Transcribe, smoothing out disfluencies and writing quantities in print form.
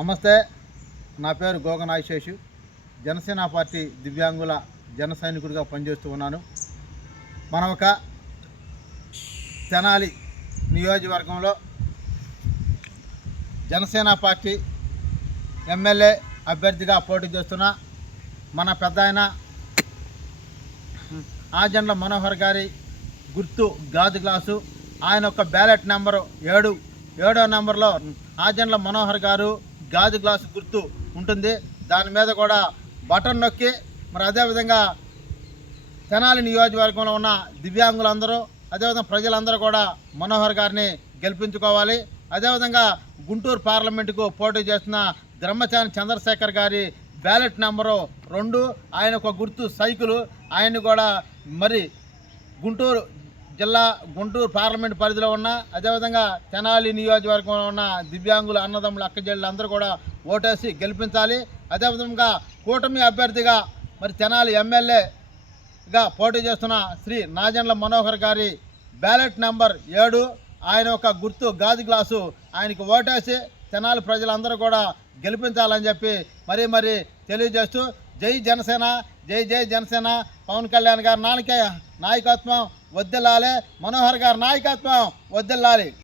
నమస్తే, నా పేరు గోగనాయశేషు. జనసేన పార్టీ దివ్యాంగుల జన సైనికుడిగా పనిచేస్తూ ఉన్నాను. మనం ఒక తెనాలి నియోజకవర్గంలో జనసేన పార్టీ ఎమ్మెల్యే అభ్యర్థిగా పోటీ చేస్తున్న మన పెద్ద ఆయన ఆజండ్ల మనోహర్ గారి గుర్తు గాజు గ్లాసు. ఆయన యొక్క బ్యాలెట్ నెంబరు 7వ నెంబర్లో ఆజండ్ల మనోహర్ గారు గాజు గ్లాసు గుర్తు ఉంటుంది. దాని మీద కూడా బటన్ నొక్కి మరి అదేవిధంగా తెనాలి నియోజకవర్గంలో ఉన్న దివ్యాంగులందరూ అదేవిధంగా ప్రజలందరూ కూడా మనోహర్ గారిని గెలిపించుకోవాలి. అదేవిధంగా గుంటూరు పార్లమెంటుకు పోటీ చేస్తున్న బ్రహ్మచారి చంద్రశేఖర్ గారి బ్యాలెట్ నెంబరు 2, ఆయన ఒక గుర్తు సైకిలు. ఆయన్ని కూడా మరి గుంటూరు పార్లమెంట్ పరిధిలో ఉన్న అదేవిధంగా తెనాలి నియోజకవర్గంలో ఉన్న దివ్యాంగుల అన్నదమ్ముల అక్కజెళ్ళు అందరూ కూడా ఓటేసి గెలిపించాలి. అదేవిధంగా కూటమి అభ్యర్థిగా మరి తెనాలి ఎమ్మెల్యేగా పోటీ చేస్తున్న శ్రీ నాజండ్ల మనోహర్ గారి బ్యాలెట్ నెంబర్ 7, ఆయన ఒక గుర్తు గాజు గ్లాసు. ఆయనకు ఓటేసి తెనాలి ప్రజలందరూ కూడా గెలిపించాలని చెప్పి మరీ తెలియజేస్తూ జై జనసేన, జై జనసేన. పవన్ కళ్యాణ్ గారి నాయకత్వం వర్ధిల్లాలి, మనోహర్ గారి నాయకత్వం వర్ధిల్లాలి.